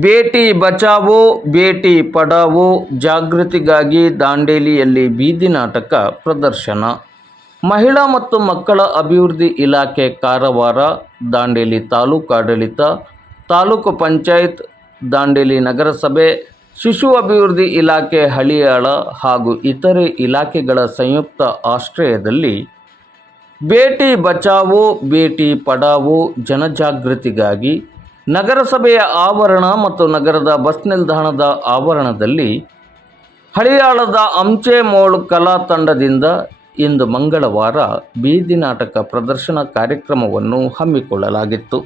ಬೇಟಿ ಬಚಾವೋ, ಬೇಟಿ ಪಡಾವೋ, ಜಾಗೃತಿಗಾಗಿ ದಾಂಡೇಲಿಯಲ್ಲಿ ಬೀದಿ ನಾಟಕ ಪ್ರದರ್ಶನ. ಮಹಿಳಾ ಮತ್ತು ಮಕ್ಕಳ ಅಭಿವೃದ್ಧಿ ಇಲಾಖೆ ಕಾರವಾರ, ದಾಂಡೇಲಿ ತಾಲೂಕಾಡಳಿತ ತಾಲೂಕು ಪಂಚಾಯತ್, ದಾಂಡೇಲಿ ನಗರಸಭೆ, ಶಿಶು ಅಭಿವೃದ್ಧಿ ಇಲಾಖೆ ಹಳಿಯಾಳ ಹಾಗೂ ಇತರೆ ಇಲಾಖೆಗಳ ಸಂಯುಕ್ತ ಆಶ್ರಯದಲ್ಲಿ ಬೇಟಿ ಬಚಾವೋ, ಬೇಟಿ ಪಡಾವೋ, ಜನಜಾಗೃತಿಗಾಗಿ ನಗರಸಭೆಯ ಆವರಣ ಮತ್ತು ನಗರದ ಬಸ್ ನಿಲ್ದಾಣದ ಆವರಣದಲ್ಲಿ ಹಳಿಯಾಳದ ಅಂಚೆಮೋಳ್ ಕಲಾ ತಂಡದಿಂದ ಇಂದು ಮಂಗಳವಾರ ಬೀದಿ ನಾಟಕ ಪ್ರದರ್ಶನ ಕಾರ್ಯಕ್ರಮವನ್ನು ಹಮ್ಮಿಕೊಳ್ಳಲಾಗಿತ್ತು.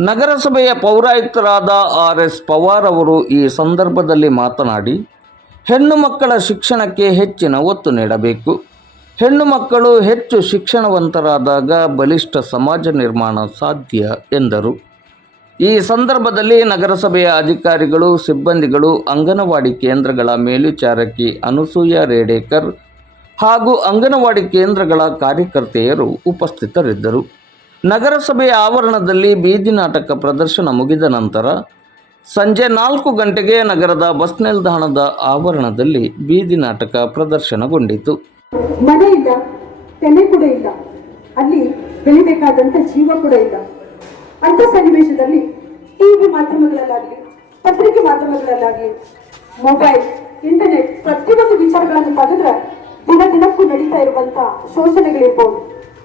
ನಗರಸಭೆಯ ಪೌರಾಯುಕ್ತರಾದ ಆರ್ ಎಸ್ ಪವಾರ್ ಅವರು ಈ ಸಂದರ್ಭದಲ್ಲಿ ಮಾತನಾಡಿ, ಹೆಣ್ಣು ಮಕ್ಕಳ ಶಿಕ್ಷಣಕ್ಕೆ ಹೆಚ್ಚಿನ ಒತ್ತು ನೀಡಬೇಕು. ಹೆಣ್ಣು ಮಕ್ಕಳು ಹೆಚ್ಚು ಶಿಕ್ಷಣವಂತರಾದಾಗ ಬಲಿಷ್ಠ ಸಮಾಜ ನಿರ್ಮಾಣ ಸಾಧ್ಯ ಎಂದರು. ಈ ಸಂದರ್ಭದಲ್ಲಿ ನಗರಸಭೆಯ ಅಧಿಕಾರಿಗಳು, ಸಿಬ್ಬಂದಿಗಳು, ಅಂಗನವಾಡಿ ಕೇಂದ್ರಗಳ ಮೇಲ್ವಿಚಾರಕಿ ಅನುಸೂಯ ರೇಡೇಕರ್ ಹಾಗೂ ಅಂಗನವಾಡಿ ಕೇಂದ್ರಗಳ ಕಾರ್ಯಕರ್ತೆಯರು ಉಪಸ್ಥಿತರಿದ್ದರು. ನಗರಸಭೆಯ ಆವರಣದಲ್ಲಿ ಬೀದಿ ನಾಟಕ ಪ್ರದರ್ಶನ ಮುಗಿದ ನಂತರ ಸಂಜೆ ನಾಲ್ಕು ಗಂಟೆಗೆ ನಗರದ ಬಸ್ ನಿಲ್ದಾಣದ ಆವರಣದಲ್ಲಿ ಬೀದಿ ನಾಟಕ ಪ್ರದರ್ಶನಗೊಂಡಿತು. ಮನೆ ಇಲ್ಲ, ತೆನೆ ಅಲ್ಲಿ ಬೆಳಿಬೇಕಾದಂತ ಜೀವ ಕೂಡ ಇಲ್ಲ. ಅಂತ ಸನ್ನಿವೇಶದಲ್ಲಿ ಟಿವಿ ಮಾಧ್ಯಮಗಳಲ್ಲಾಗ್ಲಿ, ಪತ್ರಿಕೆ ಮಾಧ್ಯಮಗಳಲ್ಲಾಗ್ಲಿ ಮೊಬೈಲ್ ಇಂಟರ್ನೆಟ್ ಪ್ರತಿಯೊಂದು ವಿಚಾರಗಳನ್ನು ತೆಗೆದ್ರೆ ದಿನ ದಿನಕ್ಕೂ ನಡೀತಾ ಇರುವಂತ ಶೋಷಣೆಗಳಿರ್ಬೋದು,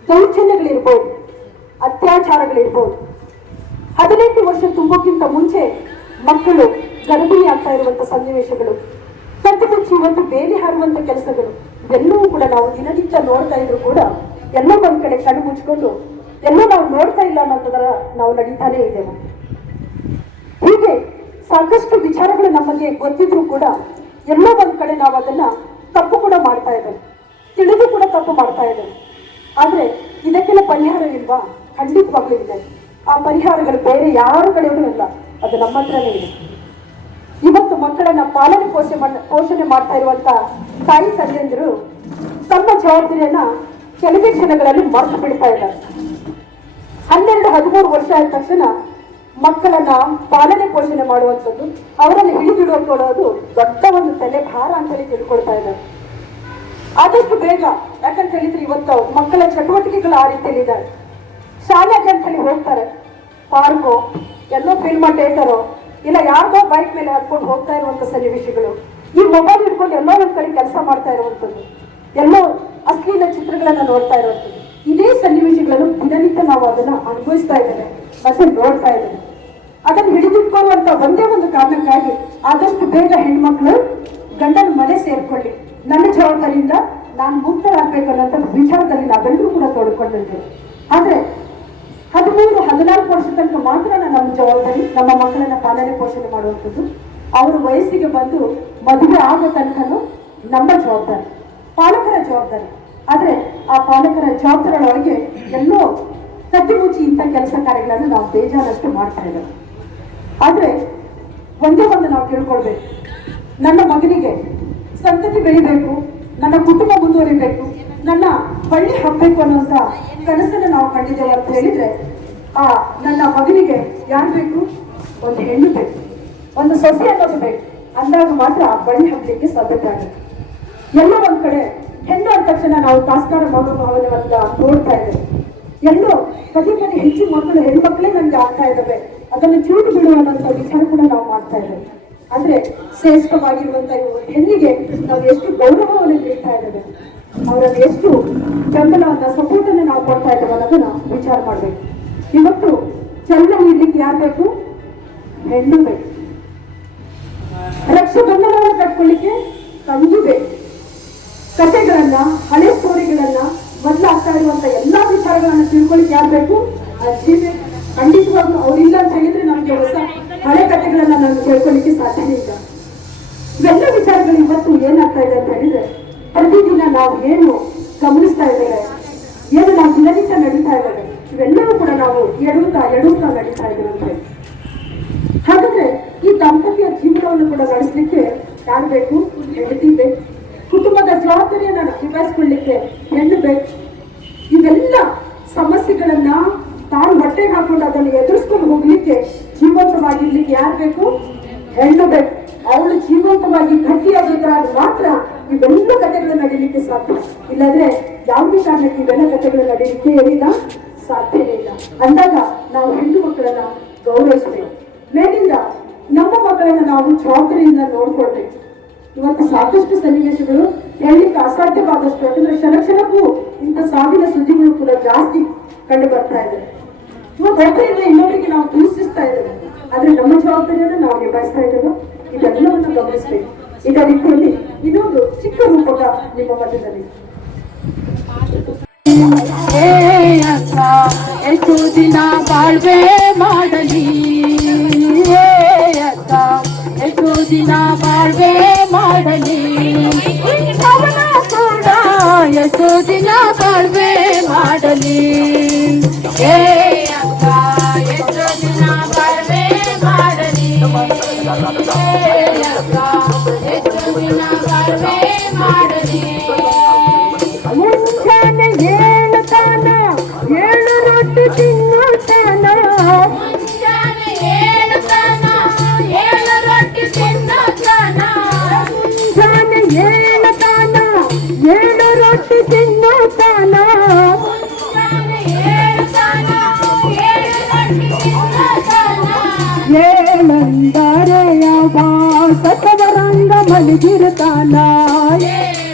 ದೌರ್ಜನ್ಯಗಳಿರ್ಬೋದು, ಅತ್ಯಾಚಾರಗಳಿರ್ಬೋದು. ಹದಿನೆಂಟು ವರ್ಷ ತುಂಬೋಕ್ಕಿಂತ ಮುಂಚೆ ಮಕ್ಕಳು ಗರ್ಭಿಣಿ ಆಗ್ತಾ ಇರುವಂತ ಸನ್ನಿವೇಶಗಳು ಕಟ್ಟು ಮುಚ್ಚಿ ಇವತ್ತು ಬೇಲಿ ಹಾರುವಂತ ಕೆಲಸಗಳು, ಎಲ್ಲವೂ ಕೂಡ ನಾವು ದಿನನಿತ್ಯ ನೋಡ್ತಾ ಇದ್ರು ಕೂಡ ಎಲ್ಲ ಒಂದ್ ಕಡೆ ಕಣ್ಣು ಮುಚ್ಕೊಂಡು ಎಲ್ಲೋ ನಾವು ನೋಡ್ತಾ ಇಲ್ಲ ಅನ್ನೋದರ ನಾವು ನಡೀತಾನೆ ಇದ್ದೇವೆ. ಹೀಗೆ ಸಾಕಷ್ಟು ವಿಚಾರಗಳು ನಮಗೆ ಗೊತ್ತಿದ್ರು ಕೂಡ ಎಲ್ಲ ಒಂದು ಕಡೆ ನಾವು ಅದನ್ನ ತಪ್ಪು ಕೂಡ ಮಾಡ್ತಾ ಇದ್ದೇವೆ. ತಿಳಿದು ಕೂಡ ತಪ್ಪು ಮಾಡ್ತಾ ಇದ್ದೇವೆ. ಆದ್ರೆ ಇದಕ್ಕೆಲ್ಲ ಪರಿಹಾರ ಇಲ್ವಾ? ಖಂಡಿತವಾಗ್ಲೂ ಇದೆ. ಆ ಪರಿಹಾರಗಳು ಬೇರೆ ಯಾರ ಕಡೆಯೂ ಇಲ್ಲ. ಅದು ನಮ್ಮ ಹತ್ರನೇ ಇದೆ. ಇವತ್ತು ಮಕ್ಕಳನ್ನ ಪಾಲನೆ ಪೋಷಣೆ ಮಾಡ ಪೋಷಣೆ ಮಾಡ್ತಾ ಇರುವಂತ ತಾಯಿ ತಂದೆಯಂದರು ತಮ್ಮ ಜವಾಬ್ದಾರಿಯನ್ನ ಕೆಲವೇ ಕ್ಷಣಗಳಲ್ಲಿ ಮರೆತು ಬಿಡ್ತಾ ಇದ್ದಾರೆ. ಹನ್ನೆರಡು ಹದಿಮೂರು ವರ್ಷ ಆದ ತಕ್ಷಣ ಮಕ್ಕಳನ್ನ ಪಾಲನೆ ಪೋಷಣೆ ಮಾಡುವಂಥದ್ದು, ಅವರನ್ನು ಹಿಡಿದಿಡುವಂಥದ್ದು ದೊಡ್ಡ ಒಂದು ತಲೆ ಭಾರ ಅಂತೇಳಿ ತಿಳ್ಕೊಳ್ತಾ ಇದ್ದಾರೆ. ಆದಷ್ಟು ಬೇಗ, ಯಾಕಂತ ಹೇಳಿದ್ರೆ ಇವತ್ತು ಮಕ್ಕಳ ಚಟುವಟಿಕೆಗಳು ಆ ರೀತಿಯಲ್ಲಿ ಶಾಲೆ ಶಾಲೆಗೆ ಅಂತ ಹೇಳಿ ಹೋಗ್ತಾರೆ. ಪಾರ್ಕೋ, ಎಲ್ಲೋ ಫಿಲ್ಮ ಥಿಯೇಟರು ಇಲ್ಲ ಯಾರಿಗೋ ಬೈಕ್ ಮೇಲೆ ಹತ್ಕೊಂಡು ಹೋಗ್ತಾ ಇರುವಂತ ಸನ್ನಿವೇಶಗಳು. ಈ ಮೊಬೈಲ್ ಹಿಡ್ಕೊಂಡು ಎಲ್ಲೋ ಒಂದ್ ಕಡೆ ಕೆಲಸ ಮಾಡ್ತಾ ಇರುವಂಥದ್ದು. ಎಲ್ಲೋ ಅಶ್ಲೀಲ ಚಿತ್ರಗಳನ್ನ ನೋಡ್ತಾ ಇರುವಂಥದ್ದು. ಸನ್ನಿವೇಶಗಳನ್ನು ದಿನನಿತ್ಯ ನಾವು ಅದನ್ನ ಅನುಭವಿಸ್ತಾ ಇದ್ದೇವೆ, ಮತ್ತೆ ನೋಡ್ತಾ ಇದ್ದೇವೆ. ಅದನ್ನು ಹಿಡಿದಿಟ್ಕೊಳ್ಳುವಂತ ಒಂದೇ ಒಂದು ಕಾರಣಕ್ಕಾಗಿ ಆದಷ್ಟು ಬೇಗ ಹೆಣ್ಮಕ್ಳು ಗಂಡನ ಮನೆ ಸೇರ್ಕೊಳ್ಳಿ. ನನ್ನ ಜವಾಬ್ದಾರಿಯಿಂದ ನಾನು ಮುಕ್ತರಾಗಬೇಕು ಅನ್ನೋಂಥ ವಿಚಾರದಲ್ಲಿ ನಾವೆಲ್ಲರೂ ಕೂಡ ತೊಡ್ಕೊಂಡಿದ್ದೇವೆ ಆದರೆ ಹದಿಮೂರು, ಹದಿನಾಲ್ಕು ವರ್ಷ ತನಕ ಮಾತ್ರ ನಮ್ಮ ಜವಾಬ್ದಾರಿ, ನಮ್ಮ ಮಕ್ಕಳನ್ನ ಪಾಲನೆ ಪೋಷಣೆ ಮಾಡುವಂಥದ್ದು. ಅವರ ವಯಸ್ಸಿಗೆ ಬಂದು ಮದುವೆ ಆಗೋ ತನಕನೂ ನಮ್ಮ ಜವಾಬ್ದಾರಿ, ಪಾಲಕರ ಜವಾಬ್ದಾರಿ. ಆದ್ರೆ ಆ ಪಾಲಕರ ಜವಾಬ್ದಾರಿಯೊಳಗೆ ಎಲ್ಲೋ ಕಟ್ಟಿ ಮುಚ್ಚಿ ಇಂಥ ಕೆಲಸ ಕಾರ್ಯಗಳನ್ನು ನಾವು ಬೇಜಾರಷ್ಟು ಮಾಡ್ತಾ ಇದ್ದೇವೆ. ಆದರೆ ಒಂದೇ ಒಂದು ನಾವು ತಿಳ್ಕೊಳ್ಬೇಕು. ನನ್ನ ಮಗನಿಗೆ ಸಂತತಿ ಬೆಳಿಬೇಕು, ನನ್ನ ಕುಟುಂಬ ಮುಂದುವರಿಬೇಕು, ನನ್ನ ಬಳ್ಳಿ ಹಬ್ಬಬೇಕು ಅನ್ನುವಂತ ಕನಸನ್ನು ನಾವು ಕಂಡಿದ್ದೇವೆ ಅಂತ ಹೇಳಿದ್ರೆ ಆ ನನ್ನ ಮಗನಿಗೆ ಯಾರು ಬೇಕು? ಒಂದು ಹೆಣ್ಣು ಬೇಕು. ಒಂದು ಸೊಸೆ ಅನ್ನೋದು ಬೇಕು. ಅಂದಾಗ ಮಾತ್ರ ಆ ಬಳ್ಳಿ ಹಬ್ಬಲಿಕ್ಕೆ ಸಾಧ್ಯತೆ ಆಗುತ್ತೆ. ಎಲ್ಲ ಒಂದು ಕಡೆ ಹೆಣ್ಣು ಅಂದ ತಕ್ಷಣ ನಾವು ತಾಸ್ಕಾರ ಭಾವನೆ ಅಂತ ನೋಡ್ತಾ ಇದ್ದೇವೆ. ಎಲ್ಲೋ ಪದೇ ಪದೇ ಹೆಚ್ಚು ಮಕ್ಕಳು, ಹೆಣ್ಮಕ್ಳೇ ನನ್ಗೆ ಆಗ್ತಾ ಇದ್ದಾವೆ. ಅದನ್ನು ಚೂಟು ಬಿಡುವಂತ ವಿಚಾರ ಕೂಡ ನಾವು ಮಾಡ್ತಾ ಇದ್ದೇವೆ. ಆದ್ರೆ ಶ್ರೇಷ್ಠವಾಗಿರುವಂತ ಹೆಣ್ಣಿಗೆ ನಾವು ಎಷ್ಟು ಗೌರವವನ್ನು ನೀಡ್ತಾ ಇದ್ದೇವೆ. ಅವರನ್ನು ಎಷ್ಟು ಬೆಂಬಲವನ್ನ ಸಪೋರ್ಟ್ ಅನ್ನು ನಾವು ಕೊಡ್ತಾ ಇದ್ದೇವೆ ಅನ್ನೋದನ್ನ ವಿಚಾರ ಮಾಡ್ಬೇಕು. ಇವತ್ತು ಚಂದ ನೀಡ್ಲಿಕ್ಕೆ ಯಾರು ಬೇಕು? ಹೆಣ್ಣು ಬೇಕು. ರಕ್ಷಾಬಂಧನವನ್ನು ಕಟ್ಕೊಳ್ಳಿಕ್ಕೆ ತಂದು ಬೇಕು. ಕಥೆಗಳನ್ನ ಹಳೆ ಸ್ಟೋರಿಗಳನ್ನ ಬದಲಾಗ್ತಾ ಇರುವಂತ ಎಲ್ಲಾ ವಿಚಾರಗಳನ್ನ ತಿಳ್ಕೊಳ್ಳಿಕ್ಕೆ ಯಾರು ಬೇಕು? ಅಜ್ಜಿನೇ ಖಂಡಿತವಾಗ್ಲೂ ಅವ್ರಿಲ್ಲ ಅಂತ ಹೇಳಿದ್ರೆ ನಮ್ಗೆ ಹೊಸ ಹಳೆ ಕಥೆಗಳನ್ನ ನಾನು ಕೇಳ್ಕೊಳ್ಳಿಕ್ಕೆ ಸಾಧ್ಯನೇ ಇಲ್ಲ. ಇವೆಲ್ಲ ವಿಚಾರಗಳು ಇವತ್ತು ಏನಾಗ್ತಾ ಇದೆ ಅಂತ ಹೇಳಿದ್ರೆ, ಪ್ರತಿದಿನ ನಾವು ಏನು ಗಮನಿಸ್ತಾ ಇದ್ದೇವೆ? ಏನು ನಾವು ದಿನನಿತ್ಯ ನಡೀತಾ ಇದ್ದೇವೆ? ಇವೆಲ್ಲವೂ ಕೂಡ ನಾವು ಎಡುತ್ತಾ ಎಡುತ್ತಾ ನಡೀತಾ ಇದ್ದೇವೆ. ಹಾಗಾದ್ರೆ ಈ ದಾಂಪತ್ಯ ಜೀವನವನ್ನು ಕೂಡ ನಡೆಸಲಿಕ್ಕೆ ಯಾರು ಬೇಕು? ಹೆಂಡತಿ ಬೇಕು. ಜವಾಬ್ದಾರಿಯನ್ನ ನಿಭಾಯಿಸ್ಕೊಳ್ಳಿಕ್ಕೆ ಹೆಣ್ಣು ಬೇಕು. ಇವೆಲ್ಲ ಸಮಸ್ಯೆಗಳನ್ನ ತಾನು ಹೊಟ್ಟೆಗೆ ಹಾಕೊಂಡು ಅದನ್ನು ಎದುರಿಸ್ಕೊಂಡು ಹೋಗ್ಲಿಕ್ಕೆ ಜೀವಂತವಾಗಿರ್ಲಿಕ್ಕೆ ಯಾರು ಬೇಕು? ಹೆಣ್ಣು ಬೇಕು. ಅವಳು ಜೀವಂತವಾಗಿ ಗಟ್ಟಿಯಾಗಿದ್ರಾಗ ಮಾತ್ರ ಇವೆಲ್ಲ ಕಥೆಗಳು ನಡೀಲಿಕ್ಕೆ ಸಾಧ್ಯ. ಇಲ್ಲಾಂದ್ರೆ ಯಾವುದೇ ಕಾರಣಕ್ಕೆ ಇವೆಲ್ಲ ಕಥೆಗಳು ನಡೀಲಿಕ್ಕೆ ಏನಿಲ್ಲ? ಸಾಧ್ಯನೇ ಇಲ್ಲ. ಅಂದಾಗ ನಾವು ಹೆಣ್ಣು ಮಕ್ಕಳನ್ನ ಗೌರವಿಸ್ಬೇಕು. ಮೇಲಿಂದ ನಮ್ಮ ಮಕ್ಕಳನ್ನ ನಾವು ಜವಾಬ್ದಾರಿಯಿಂದ ನೋಡ್ಕೊಳ್ಬೇಕು. ಇವತ್ತು ಸಾಕಷ್ಟು ಸನ್ನಿವೇಶಗಳು ಹೇಳಲಿಕ್ಕೆ ಅಸಾಧ್ಯವಾದಷ್ಟು, ಯಾಕಂದ್ರೆ ಕ್ಷಣ ಕ್ಷಣಕ್ಕೂ ಇಂಥ ಸಾವಿನ ಸುದ್ದಿಗಳು ಕೂಡ ಜಾಸ್ತಿ ಕಂಡು ಬರ್ತಾ ಇದೆ. ಒಬ್ಬರಿಂದ ಇನ್ನೊಬ್ಬರಿಗೆ ನಾವು ದೂಷಿಸ್ತಾ ಇದ್ದೇವೆ. ಆದ್ರೆ ನಮ್ಮ ಜವಾಬ್ದಾರಿಯನ್ನು ನಾವು ನಿಭಾಯಿಸ್ತಾ ಇದ್ದೇವೆ. ಇದೆಲ್ಲವನ್ನು ಗಮನಿಸಬೇಕು. ಇದರ ರೀತಿಯಲ್ಲಿ ಇನ್ನೊಂದು ಚಿಕ್ಕ ರೂಪಕ ನಿಮ್ಮ ಮಧ್ಯದಲ್ಲಿ. ಎಷ್ಟು ದಿನ ಬಾಳ್ವೆ ಮಾಡಲಿ. ಎಷ್ಟು ದಿನ ಬಾಳ್ವೆ ಎಷ್ಟು ದಿನ ಬಾಳ್ವೆ ಮಾಡಲಿ ಏ ಅಕ್ಕ ಎಷ್ಟು ದಿನ गिरता लाए